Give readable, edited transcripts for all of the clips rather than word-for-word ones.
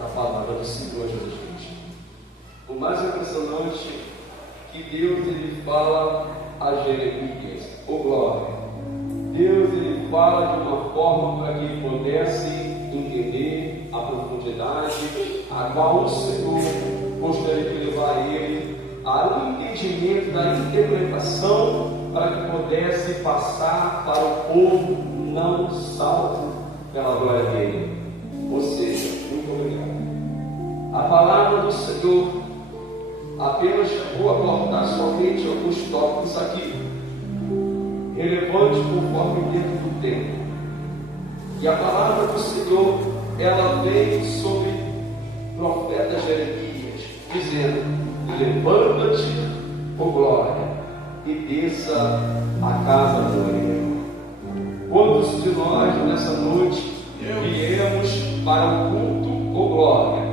da palavra do Senhor Jesus Cristo. O mais impressionante é que Deus ele fala a Jeremias, glória. Deus ele fala de uma forma para que ele pudesse entender a profundidade a qual o Senhor gostaria de levar ele ao entendimento da interpretação para que pudesse passar para o povo não salvo pela glória dele. Ou seja, muito obrigado. A palavra do Senhor apenas vou abordar somente alguns tópicos aqui, relevantes conforme o tempo do tempo. E a palavra do Senhor, ela vem sobre o profeta Jeremias, dizendo: levanta-te, glória, e desça a casa do oleiro. Quantos de nós nessa noite viemos para o culto, glória,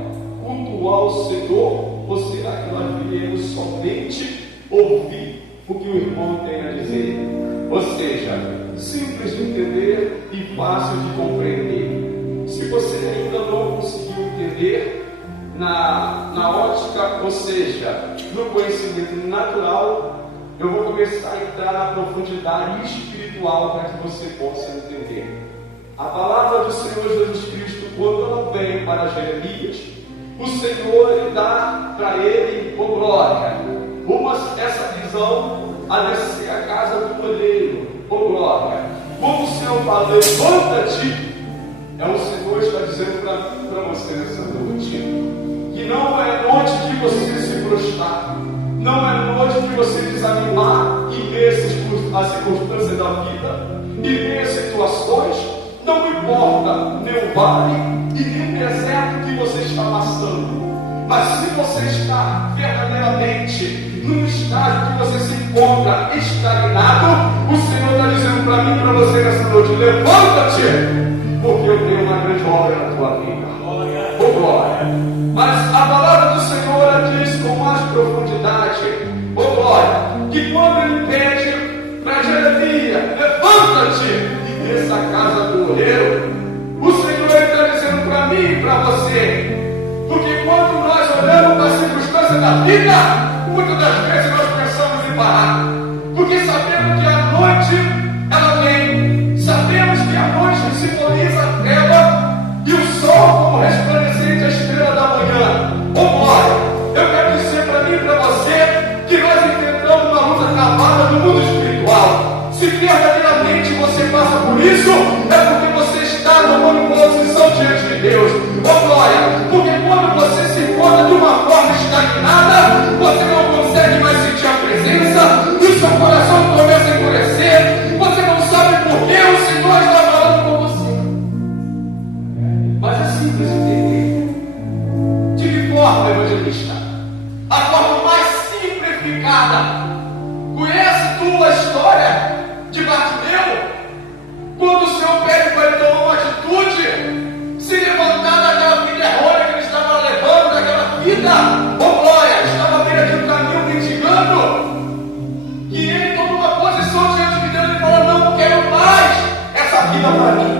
culto ao Senhor? Ou será que nós viemos somente ouvir o que o irmão tem a dizer? Ou seja, simples de entender e fácil de compreender. Se você ainda não conseguiu entender na ótica, ou seja, no conhecimento natural, eu vou começar a entrar na profundidade espiritual para que você possa entender. A palavra do Senhor Jesus Cristo, quando ela vem para Jeremias, o Senhor ele dá para ele, glória, essa visão a descer a casa do oleiro, glória. Quando o Senhor fala, levanta-te, o Senhor está dizendo para você nessa noite, que não é noite de você se prostrar, não é noite de você desanimar e ver as circunstâncias da vida, e ver as situações, não importa nem o vale e nem o deserto que você está passando. Mas se você está verdadeiramente num estágio que você se encontra estagnado, o Senhor está dizendo para mim e para você nessa noite: levanta-te, porque eu tenho uma grande obra na tua vida. Glória. Mas a palavra do Senhor diz com mais profundidade, glória, que quando ele pede para Jeremias, levanta-te e desça a casa do oleiro, o Senhor está dizendo para mim e para você, porque quando nós olhamos para as circunstâncias da vida, muitas das vezes nós pensamos em parar, porque sabemos que a noite ela vem, sabemos que a noite simboliza a treva e o sol como resplandecente a estrela da manhã. Glória, eu quero dizer para mim e para você que nós enfrentamos uma luta travada no mundo espiritual. Se verdadeiramente você passa por isso, é porque você está tomando posição diante de Deus. Glória, porque quando você se encontra de uma forma estagnada, você não consegue mais sentir a presença, e o seu coração começa a endurecer, você não sabe por que o Senhor está falando com você. Mas é simples entender. De que forma, evangelista? A forma mais simplificada. Conhece tu a história de Bartimeu? Quando o Senhor pede para ele tomar uma atitude, se levantar daquela vida errônea que ele estava levando, daquela vida, glória, estava à beira de um caminho mendigando, e ele tomou uma posição diante de Deus e falou: não quero mais essa vida para mim,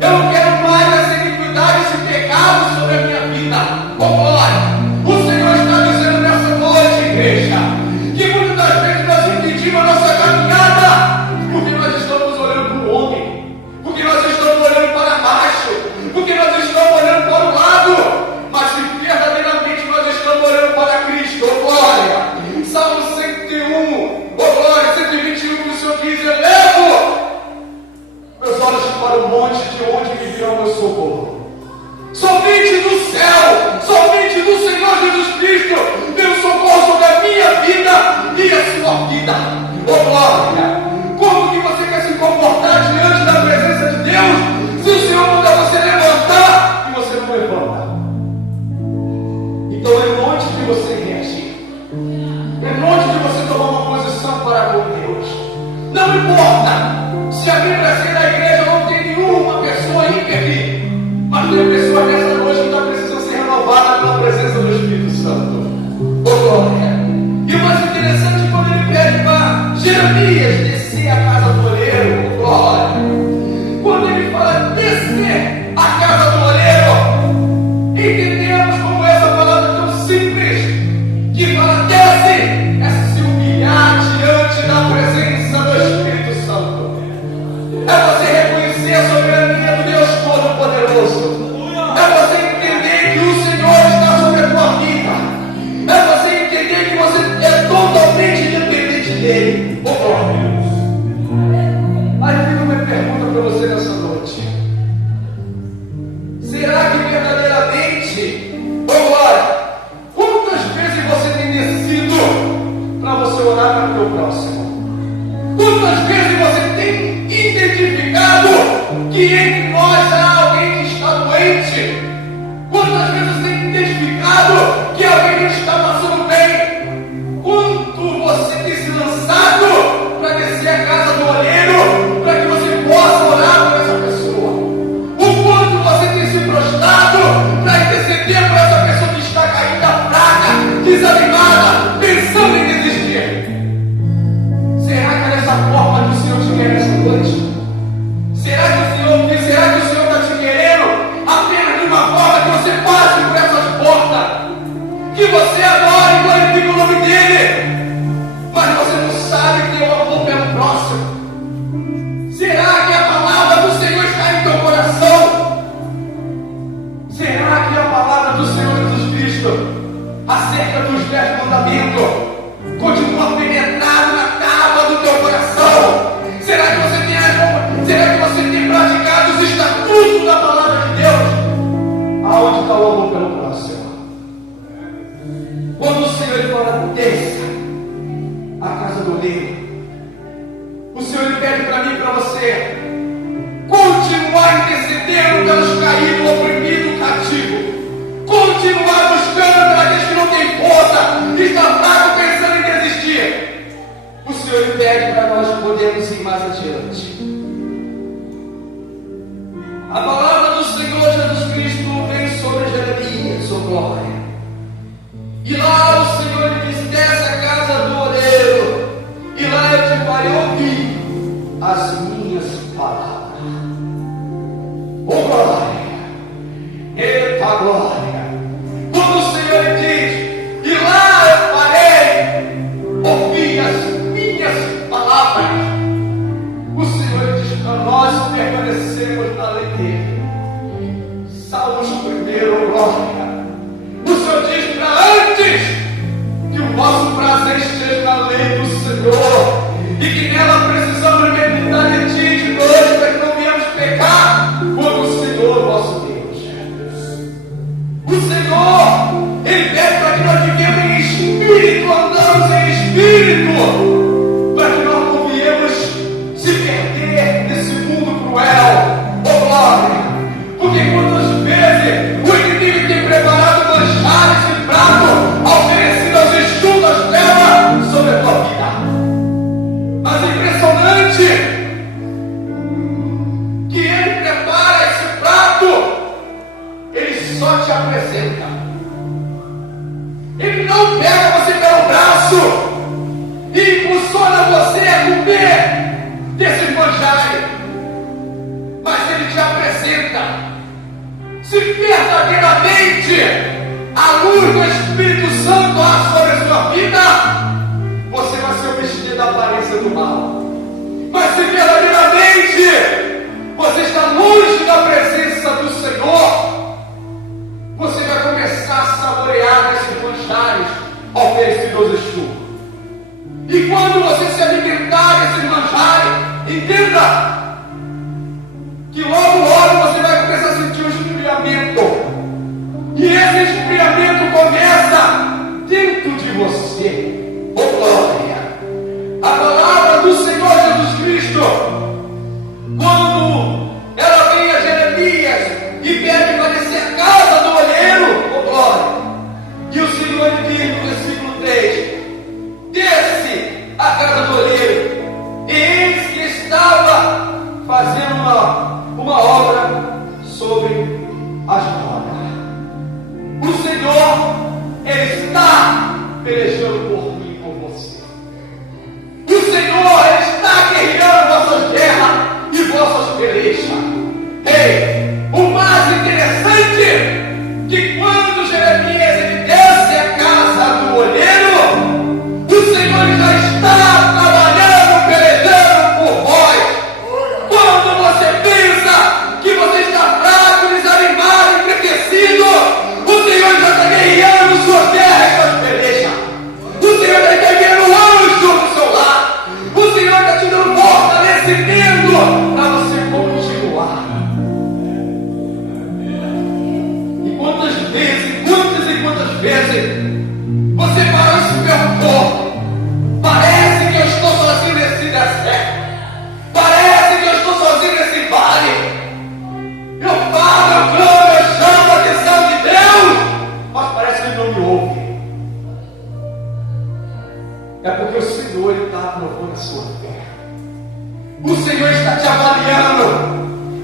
eu não quero mais essa iniquidade, esse pecado sobre a minha vida. Glória, o Senhor está dizendo nessa noite, igreja, que muitas das vezes nós impedimos a nossa caminhada, porque nós estamos olhando para o homem, porque nós estamos olhando para baixo, porque nós estamos olhando para o lado, mas se verdadeiramente nós estamos olhando para Cristo, glória. Salmo 101, glória, 121, que o Senhor diz: elevo meus olhos para o monte, de onde me virá o meu socorro. Somente do céu, somente do Senhor Jesus Cristo, tem o socorro sobre a minha vida e a sua vida. Glória. Como que você quer se comportar diante da presença de Deus, se o Senhor mandar você levantar e você não levanta? Então é noite de você reagir, é noite de você tomar uma posição para com Deus. Não importa se a Bíblia ser da igreja não tem nenhuma pessoa íntegra, mas tem pessoa nessa noite que está precisando ser renovada pela presença do Espírito Santo. Glória. E o mais interessante é quando ele pede para Jeremias descer a casa do oleiro. Glória. Quando ele fala descer a casa do oleiro, entendeu? teu próximo? Quantas vezes você tem identificado que entre nós há alguém que está doente? Quantas vezes você tem identificado que alguém que está passando bem? Quanto você tem se lançado para descer a casa do olheiro, para que você possa orar por essa pessoa? O quanto você tem se prostrado para interceder por essa pessoa que está caída fraca, desanimada, pensando em desistir? Será que é dessa forma que o Senhor te quer nessa noite? Será que o Senhor está te querendo apenas de uma forma que você passe por essas portas, que você adore e glorifique o nome dEle, mas você não sabe ter o amor pelo próximo? Será que a palavra do Senhor está em teu coração? Será que a palavra do Senhor Jesus Cristo acerca dos 10 mandamentos continua penetrado na tábua do teu coração? Será que você tem praticado os estatutos da palavra de Deus? Aonde está o amor pelo próximo? Quando o Senhor ele fala, desça a casa do oleiro, o Senhor ele pede para mim e para você continuar intercedendo pelos caídos, oprimidos, cativos, continuar buscando para aqueles que não têm força, que está fraco, pensando em desistir. O Senhor ele pede para nós podermos ir mais adiante. A palavra do Senhor Jesus Cristo vem sobre Jeremias, sua glória. E lá o Senhor ele diz, desce a casa do oleiro, e lá eu te farei ouvir as minhas palavras. Oh glória! Eita glória! Quando o Senhor ele diz, e lá eu farei ouvir as minhas palavras, o Senhor ele diz para nós permanecemos na lei dele. Salmos 1, glória! O Senhor diz para antes que o vosso prazer esteja na lei do Senhor e que nela precisamos meditar em ti de noite para que não venhamos pecar contra o Senhor vosso Deus. O Senhor, Ele pede para que nós vivemos em espírito, andamos em espírito, para que nós não viemos se perder nesse mundo cruel. Oh glória! Porque quantas vezes o inimigo tem preparado manjares de prato oferecido aos enxutas dela sobre a tua vida. Mas é impressionante que ele prepara esse prato, ele só te apresenta. Ele não pega você pelo braço e impulsiona você a comer desse manjar, mas ele te apresenta. Se verdadeiramente a luz do Espírito Santo há sobre a sua vida, você vai ser o vestido da aparência do mal. Mas se verdadeiramente você está longe da presença do Senhor, você vai começar a saborear esses manjares oferecidos aos Exu. E quando você se alimentar desses manjares, entenda que logo você vai começar a sentir um esfriamento. E esse esfriamento começa dentro de você. Oh glória! A palavra do Senhor Jesus Cristo, quando ela vem a Jeremias e pede para descer a casa do olheiro, oh glória! E o Senhor diz no versículo 3, desce a casa do olheiro, e eis que estava fazendo uma obra sobre as rodas. O Senhor, Ele está pelejando por mim e por você. O Senhor, Ele está guerreando vossas guerras e vossas pelejas. Ei, o mais interessante que quando Jeremias ele desce a casa do olheiro, o Senhor já está trabalhando, pelejando por vós. Quando você pensa que você está fraco, desanimado, enfraquecido, o Senhor já está guerreando sua guerra e suas pelejas. O Senhor está guerreando um anjo no seu lar. O Senhor está te dando fortalecimento para você continuar. E quantas vezes você parou e se perguntou, parece que Senhor está te avaliando.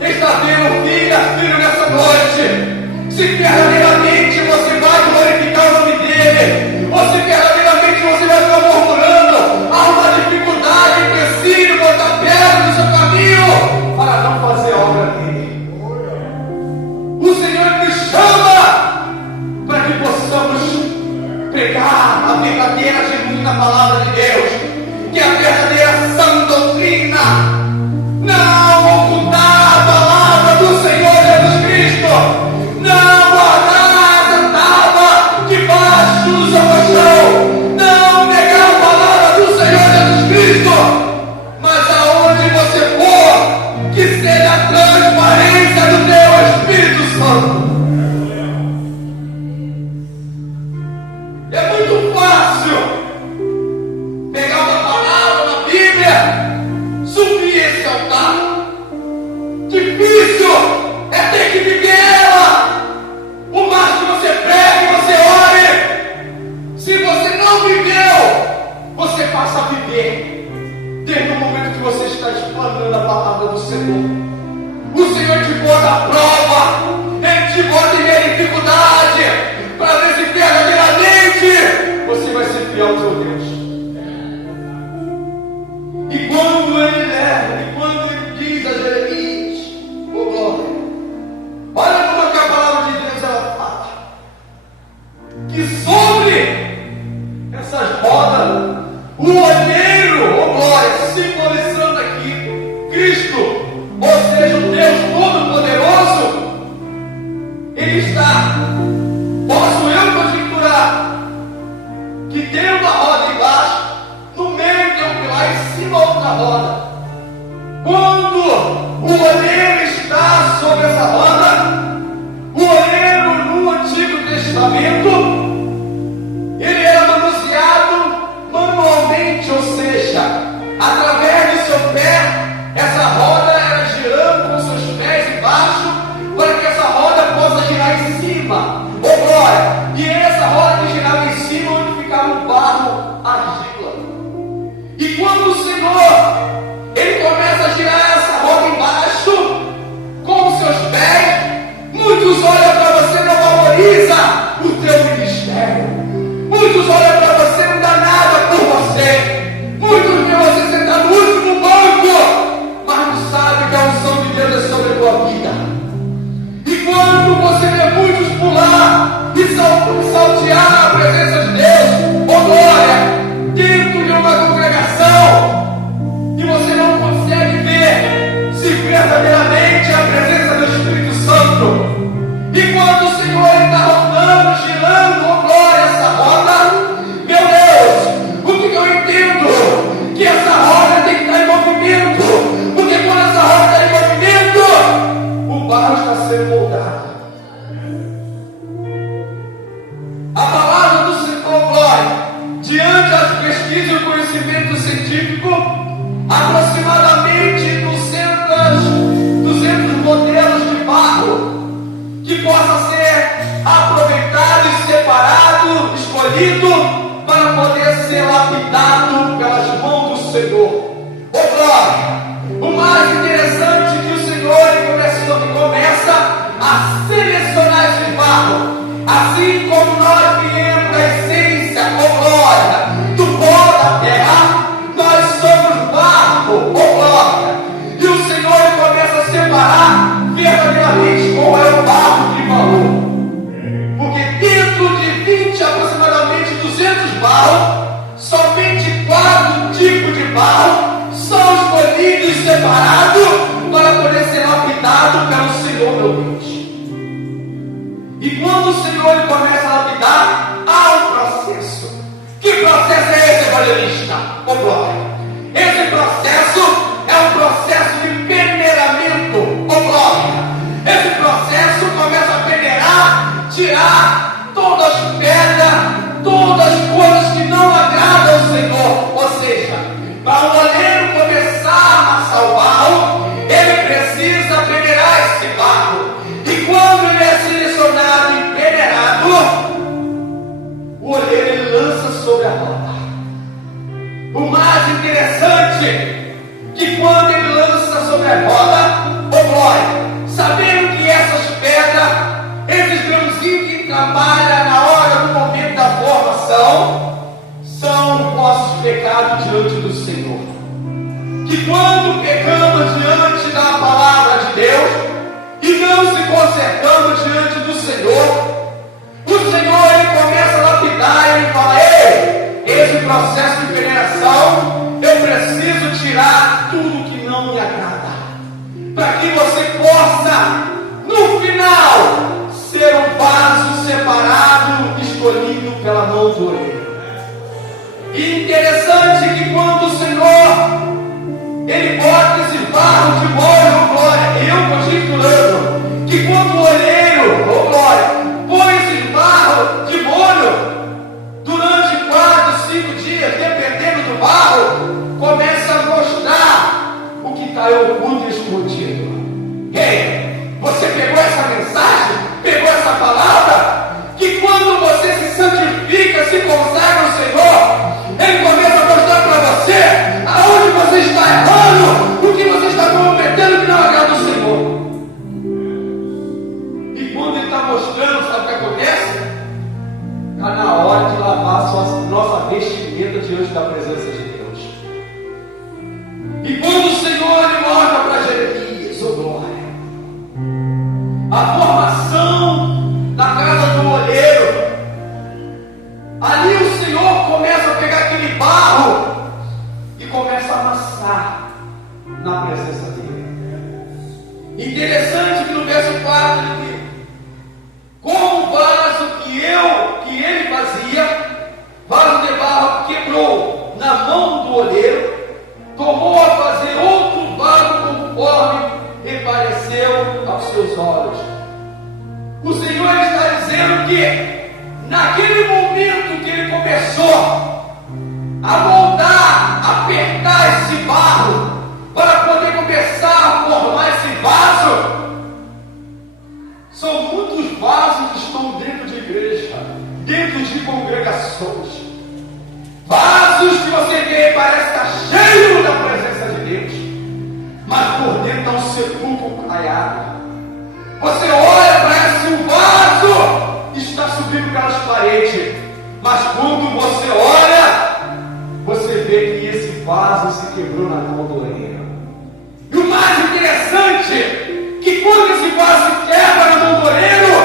Está vendo, filho, nessa noite. Se verdadeiramente você vai glorificar o nome dele, ou se verdadeiramente você vai ficar murmurando, há uma dificuldade, empecilho, botar pedra no seu caminho para não fazer a obra dele. O Senhor nos chama para que possamos pregar a verdadeira, genuína palavra de Deus, que é a verdadeira sã doutrina. Não ocultar a palavra do Senhor Jesus Cristo. Não guardar sentada debaixo do seu colchão. Não negar a palavra do Senhor Jesus Cristo. Mas aonde você for, que seja a transparência do teu Espírito Santo. É muito fácil pegar uma palavra na Bíblia, subir esse altar. Difícil é ter que viver ela. Por mais que você pregue, você ore, se você não viveu, você passa a viver desde o momento que você está explanando a palavra do Senhor. O Senhor te bota à prova, Ele te bota em dificuldade, para ver se verdadeiramente você vai ser fiel ao seu Deus. E quando Ele leva, e quando Ele diz a Jeremias, oh glória, olha como que a palavra de Deus ela fala, que sobre essas rodas, o olheiro, oh glória, simbolizando aqui Cristo, ou seja, o Deus Todo-Poderoso, Ele está, posso eu conjecturar, que tem uma roda embaixo, no meio tem um pilar, em cima outra roda. Quando o olheiro está sobre essa roda, o olheiro no Antigo Testamento, ele era manuseado manualmente, ou seja, através do seu pé, essa roda era girando com seus pés embaixo, para que essa roda possa girar em cima. Oh glória! E essa roda que girava em cima, onde ficava o barro, argila. E quando o Senhor, Ele começa a girar essa roda embaixo, com os seus pés, muitos olham para você e não valoriza o teu ministério. Muitos olham para você e não dá nada por você. Muitos veem você sentar no último banco, mas não sabe que a unção de Deus é sobre a tua vida. E quando você vê muitos pular e saltear a presença de Deus, oh glória, dentro de uma congregação, e você não consegue ver se verdadeiramente é a presença do Espírito Santo. E quando o Senhor está rodando, girando, oh glória, essa roda, meu Deus, o que eu entendo? Que essa roda tem que estar em movimento, porque quando essa roda está em movimento, o barro está sendo moldado. A palavra do Senhor, glória, diante das pesquisas e o conhecimento científico, aproximadamente 200 modelos de barro que possa ser aproveitado e separado, escolhido para poder ser lapidado pelas mãos do Senhor. Oh glória! O mais interessante é que o Senhor começa a selecionar esse barro, assim como nós viemos da essência, oh glória, do pó da terra, nós somos barro, oh glória, e o Senhor começa a separar verdadeiramente qual é o barro de valor, porque dentro de 20, aproximadamente 200 barros, somente 4 tipos de barro são escolhidos e separados para poder ser lapidado pelo Senhor, meu Deus. E quando o Senhor começa a lapidar, há um processo. Que processo é esse, evangelista? Oh glória! Esse processo é um processo de peneiramento. Oh glória! Esse processo começa a peneirar, tirar todas as pedras, todas as coisas que não agradam ao Senhor. Ou seja, para o olheiro começar a amassar o barro, ele precisa peneirar esse barro. E quando ele é selecionado e peneirado, o olheiro ele lança sobre a roda. O mais interessante que quando ele lança quem trabalha na hora, no momento da formação, são nossos pecados diante do Senhor. Que quando pecamos diante da palavra de Deus e não se consertamos diante do Senhor, o Senhor ele começa a lapidar e ele fala: ei, esse processo de penetração, eu preciso tirar tudo que não me agrada, para que você possa, no final, ser um vaso separado, escolhido pela mão do oleiro. E interessante que quando o Senhor ele bota esse barro de molho, glória, eu continuando, que quando o oleiro, glória, põe esse barro de molho, durante 4, 5 dias, dependendo do barro, começa a mostrar o que está oculto e escondido. Ei, você pegou essa mensagem? Pegou essa palavra? Que quando você se santifica, se consagra ao Senhor, Ele começa a mostrar para você aonde você está errando, o que você está cometendo que não agrada ao Senhor. E quando Ele está mostrando, sabe o que acontece? Está na hora de lavar a nossa vestimenta diante da presença de Deus. E quando o Senhor ele mostra para Jeremias, oh glória, a formação da casa do olheiro, ali o Senhor começa a pegar aquele barro e começa a amassar na presença dele. Interessante que no verso 4 ele diz: como o vaso que ele fazia, vaso de barro quebrou na mão do olheiro, tomou a fazer outro vaso conforme repareceu aos seus olhos. O Senhor está dizendo que naquele momento que ele começou a moldar, a apertar esse barro para poder começar a formar esse vaso, são muitos vasos que estão dentro de igreja, dentro de congregações, vasos que você vê parece estar cheio da presença de Deus, mas por dentro está um sepulcro caiado. Você olha, parece um vaso está subindo pelas paredes, mas quando você olha, você vê que esse vaso se quebrou na mão do oleiro. E o mais interessante, que quando esse vaso se quebra na mão do oleiro,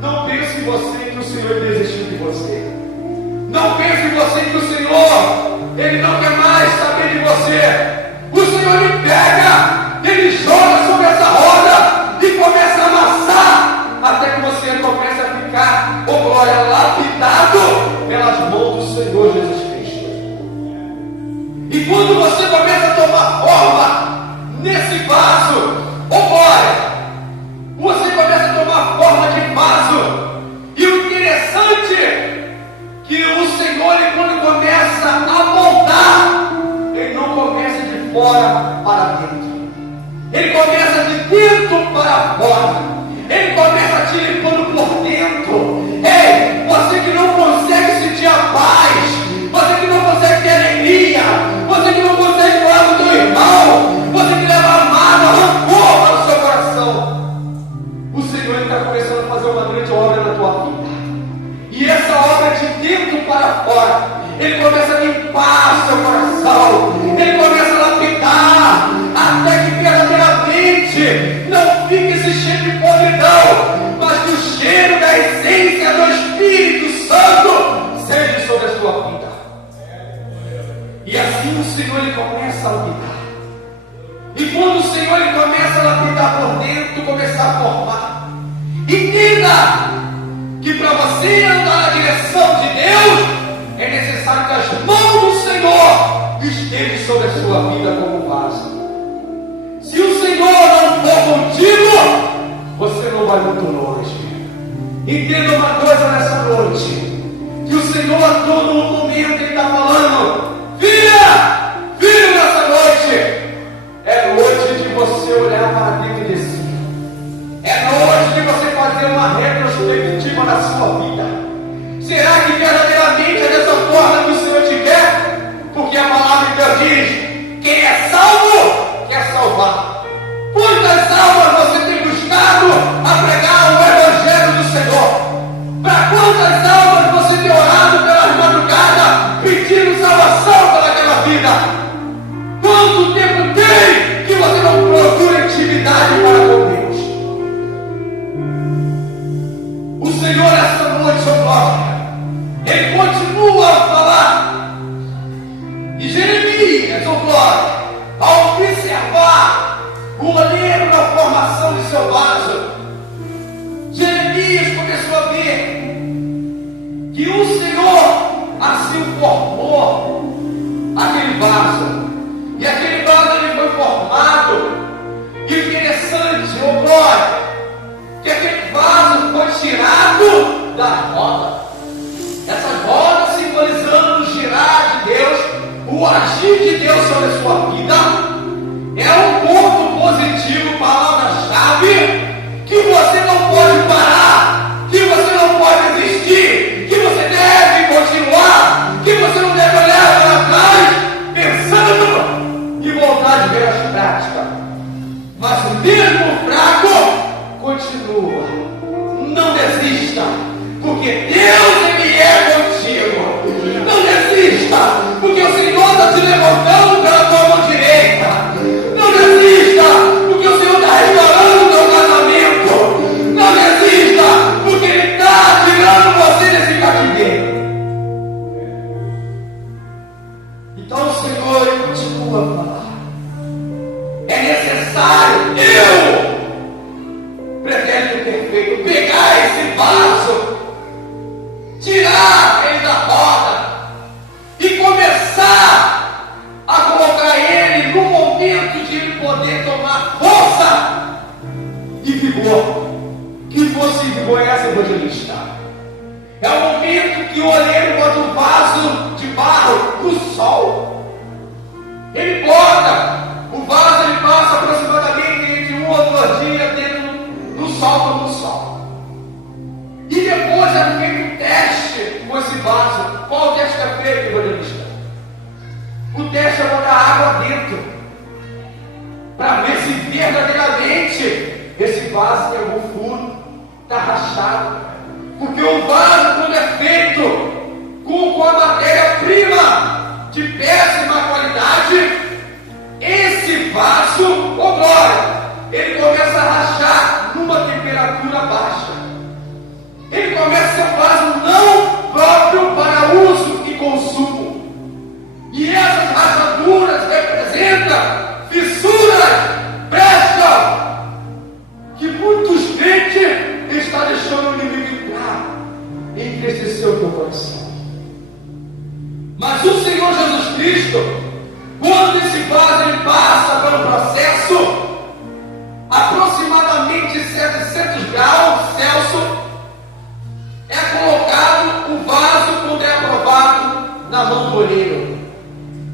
não pense em você que o Senhor desistiu de você. Não pense em você que o Senhor, Ele não quer mais saber de você. O Senhor lhe pega, Ele joga sobre essa roda e começa a amassar, até que você comece a ficar, oh glória, lapidado pelas mãos do Senhor Jesus Cristo. E quando você começa a tomar forma nesse vaso, oh glória, você começa a tomar forma de vaso. E o interessante é que o Senhor, quando começa a moldar, Ele não começa de fora para dentro, Ele começa de dentro para fora. Ele começa te limpando por dentro. Ei, você que não consegue sentir a paz, você que não consegue ter alegria, você que não consegue falar com o teu irmão, você que leva mágoa, rancor para o seu coração, o Senhor está começando a fazer uma grande obra na tua vida. E essa obra é de dentro para fora. Ele começa a limpar seu coração, Ele começa a lapidar, até que verdadeiramente não fique esse cheiro de podridão, mas que o cheiro da essência do Espírito Santo seja sobre a sua vida. E assim o Senhor ele começa a lapidar. E quando o Senhor ele começa a lapidar por dentro, começar a formar, entenda que para você andar na direção de Deus, é necessário que as mãos do Senhor estejam sobre a sua vida como vaso. Se o Senhor não for contigo, você não vai muito longe. Entenda uma coisa nessa noite, que o Senhor a todo momento Ele está falando: filha, filho, nessa noite é noite de você olhar para dentro de si, é noite de você fazer uma retrospectiva da sua vida. Será que verdadeiramente é dessa forma que o Senhor te quer? Porque a palavra de Deus diz: quem é salvo, quer salvar. Quantas almas você tem buscado a pregar o Evangelho do Senhor? formação de seu vaso, Jeremias começou a ver que o Senhor assim o formou, aquele vaso. E aquele vaso ele foi formado. E interessante, glória, que aquele vaso foi tirado da roda. Essa roda simbolizando o girar de Deus, o agir de Deus sobre a sua vida. É um ponto positivo, palavra-chave, que você não pode parar, que você não pode desistir, que você deve continuar, que você não deve olhar para trás pensando e voltar de ver as práticas. Mas mesmo fraco, continua, não desista, porque Deus ele é contigo. Não desista, porque o Senhor está te levantando pela tua mão direita. Não desista, porque o Senhor está restaurando o teu casamento. Não desista, porque Ele está tirando você desse cativeiro. Então o Senhor ele continua a falar. É necessário pretérito perfeito, pegar esse vaso, tirar ele da roda e começar a colocar ele no momento de ele poder tomar força e vigor. Que fosse vigor essa evangelista. É o momento que o oleiro bota o vaso de barro no sol. Ele bota o vaso, ele passa aproximadamente entre 1 ou 2 dias dentro do sol como o sol. E depois é feito um teste com esse vaso. Qual o teste é feito, evangelista? O teste é botar água dentro, para ver se verdadeiramente esse vaso tem algum furo, está rachado. Porque o vaso, quando é feito com a matéria-prima de péssima qualidade, esse vaso, glória, ele começa a rachar numa temperatura baixa. Ele começa a ser um vaso não próprio para uso e consumo. E essas rachaduras representam fissuras, brechas, que muitos crentes estão deixando o inimigo entrar e entristecer o teu coração. Mas o Senhor Jesus Cristo, quando esse vaso ele passa pelo processo, aproximadamente 700 graus Celsius, é colocado o vaso quando é aprovado na mão do oleiro.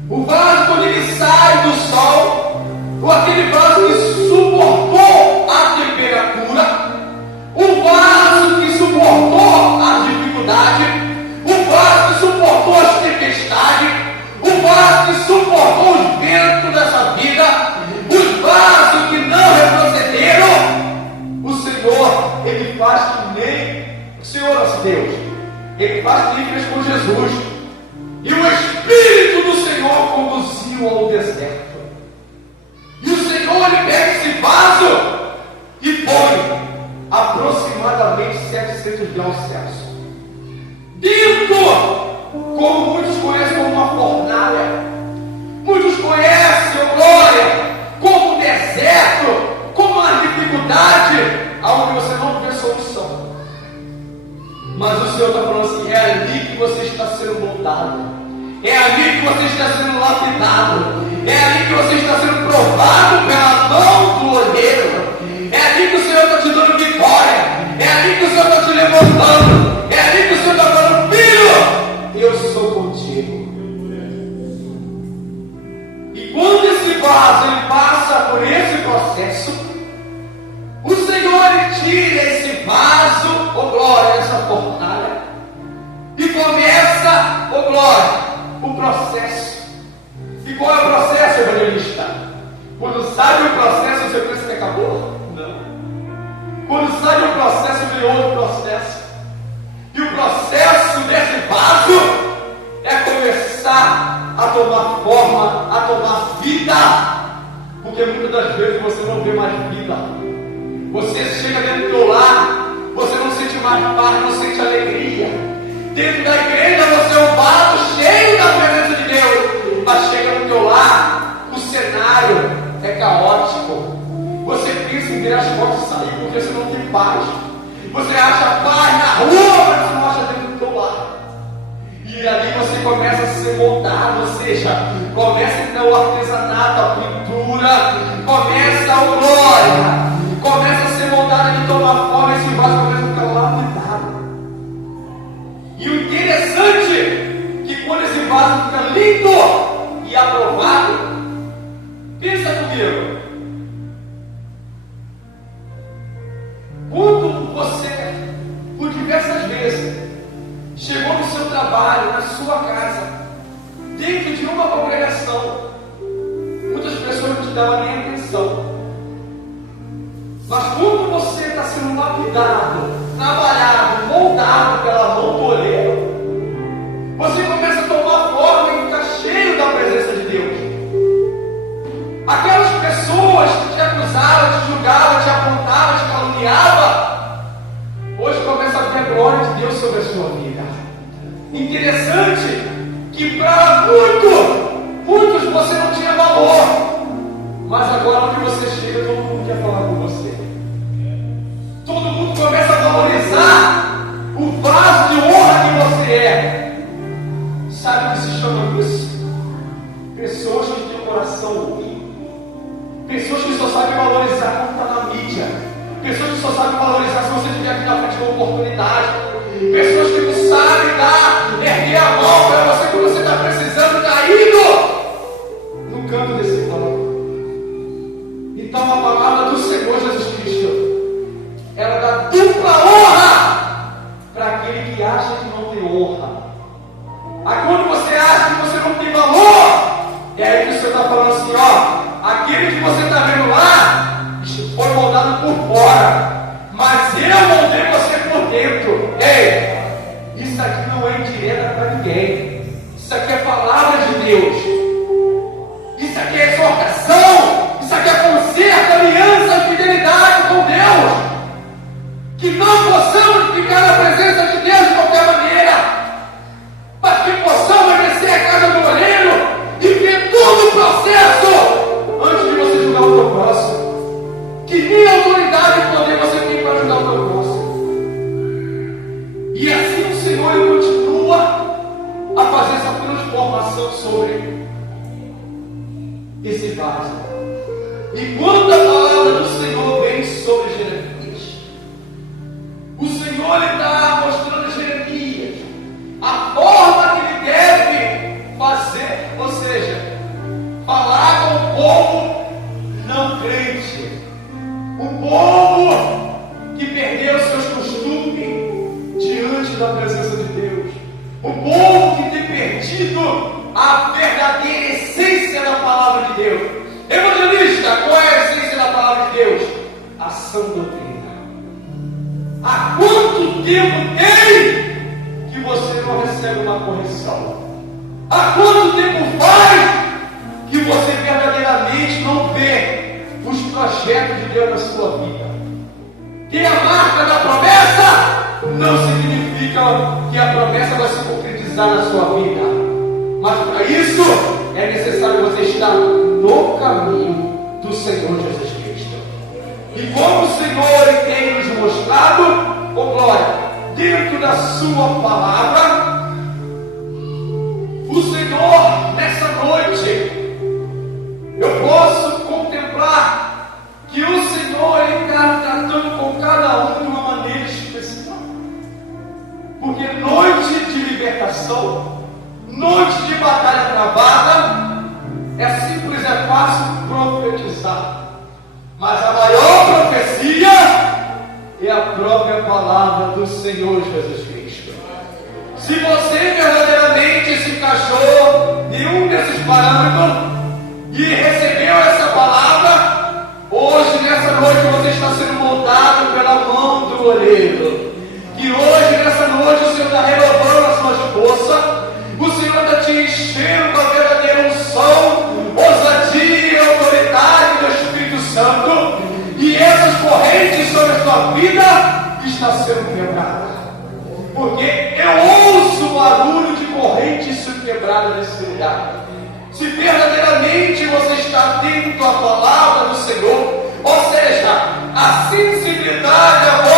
O vaso, quando ele sai do sol, ou aquele vaso que suportou a temperatura, o vaso que suportou a dificuldade, o vaso que suportou as tempestades, o vaso que suportou os ventos dessa vida, os vasos que não retrocederam, o Senhor, Ele faz que nem o Senhor nosso Deus, Ele faz que nem fez com Jesus, e o Espírito do Senhor conduziu ao deserto, e o Senhor, Ele pega esse vaso e põe aproximadamente 700 graus Celsius, dentro, como muitos conhecem como uma fornalha, muitos conhecem, glória, como um deserto, como uma dificuldade, onde você não vê solução. Mas o Senhor está falando assim: é ali que você está sendo moldado, é ali que você está sendo lapidado, é ali que você está sendo provado pela mão do olheiro, é ali que o Senhor está te dando vitória, é ali que o Senhor está te levantando, é ali que o Senhor está falando: filho, eu sou contigo. E quando esse vaso ele passa por esse processo, o Senhor ele tira esse vaso, glória, essa fornalha, e começa, glória, o processo. E qual é o processo, evangelista? Quando sai o processo, você pensa que acabou? Não. Quando sai o processo, vem outro processo. E o processo desse vaso é começar a tomar forma, a tomar vida. Porque muitas das vezes você não vê mais vida. Você chega dentro do teu lar, você não sente mais paz, não sente alegria. Dentro da igreja você é um vaso cheio da presença de Deus, mas chega no teu lar, o cenário é caótico. Você pensa em virar as costas e sair porque você não tem paz. Você acha paz na rua, mas você não acha dentro do teu lar. E ali você começa a ser moldado, ou seja, começa então o artesanato, a pintura, começa a glória, começa a ser moldado de toda forma, esse vaso começa a ficar lapidado. E o interessante é que quando esse vaso fica lindo e aprovado, pensa comigo, quando você, por diversas vezes, chegou no seu trabalho, na sua casa, dentro de uma congregação, muitas pessoas não te davam nem atenção. Mas quando você está sendo lapidado, trabalhado, moldado pela mão do olheiro, você começa a tomar forma e ficar cheio da presença de Deus. Aquelas pessoas que te acusavam, te julgavam, te apontavam, te caluniavam, hoje começa a ter a glória de Deus sobre a sua vida. Interessante que para muitos você não tinha valor, mas agora onde você chega, todo mundo quer falar com você. Todo mundo começa a valorizar o vaso de honra que você é. Sabe o que se chama isso? Pessoas que têm um coração ruim, pessoas que só sabem valorizar quando está na mídia, pessoas que só sabem valorizar se você estiver aqui na frente de uma oportunidade, pessoas que não sabem dar, erguer a mão para você quando você está precisando, caído no canto desse plano. Então a palavra do Senhor Jesus Cristo, ela dá dupla honra para aquele que acha que não tem honra. Aí quando você acha que você não tem valor, é aí que o Senhor está falando assim, ó, aquele que você está vendo lá, foi moldado por fora, mas eu moldei você por dentro. Ei, isso aqui não é indireta para ninguém, isso aqui é palavra de Deus, isso aqui é exortação, isso aqui é conserto, aliança, fidelidade com Deus, que não possamos ficar na presença de Deus de qualquer maneira, mas que possamos descer a casa do olheiro e ver todo o processo antes de você julgar o teu próximo. Que nem autoridade e poder você tem para julgar o teu próximo. E assim o Senhor ele continua a fazer essa transformação sobre esse vaso. E quando a palavra do Senhor vem sobre Jeremias, o Senhor está mostrando a Jeremias a forma que ele deve fazer, ou seja, falar com o povo não crente, o povo que perdeu seus costumes diante da presença de Deus, o povo que tem perdido a verdadeira essência da palavra de Deus. Evangelista, qual é a essência da palavra de Deus? A sã doutrina. Há quanto tempo tem que você não recebe uma correção? Há quanto tempo faz que você verdadeiramente não vê os projetos de Deus na sua vida? Que a marca da promessa não significa que a promessa vai se concretizar na sua vida, mas para isso é necessário você estar no caminho do Senhor Jesus Cristo. E como o Senhor ele tem nos mostrado, oh glória, dentro da sua palavra, o Senhor nessa noite, eu posso contemplar que o Senhor ele está tratando com cada um de uma maneira especial. Porque noite de libertação, noite de batalha travada, é simples, é fácil profetizar. Mas a maior profecia é a própria palavra do Senhor Jesus Cristo. Se você verdadeiramente se encaixou em um desses parâmetros e recebeu essa palavra, hoje, nessa noite, você está sendo moldado pela mão do olheiro. Que hoje, nessa noite, o Senhor está renovando as suas forças, o Senhor está te enchendo com a verdadeira unção, ousadia e autoridade do Espírito Santo, e essas correntes sobre a sua vida estão sendo quebradas. Porque eu ouço o barulho de correntes sendo quebradas nesse lugar. Se verdadeiramente você está atento à palavra do Senhor, Ou seja, a sensibilidade à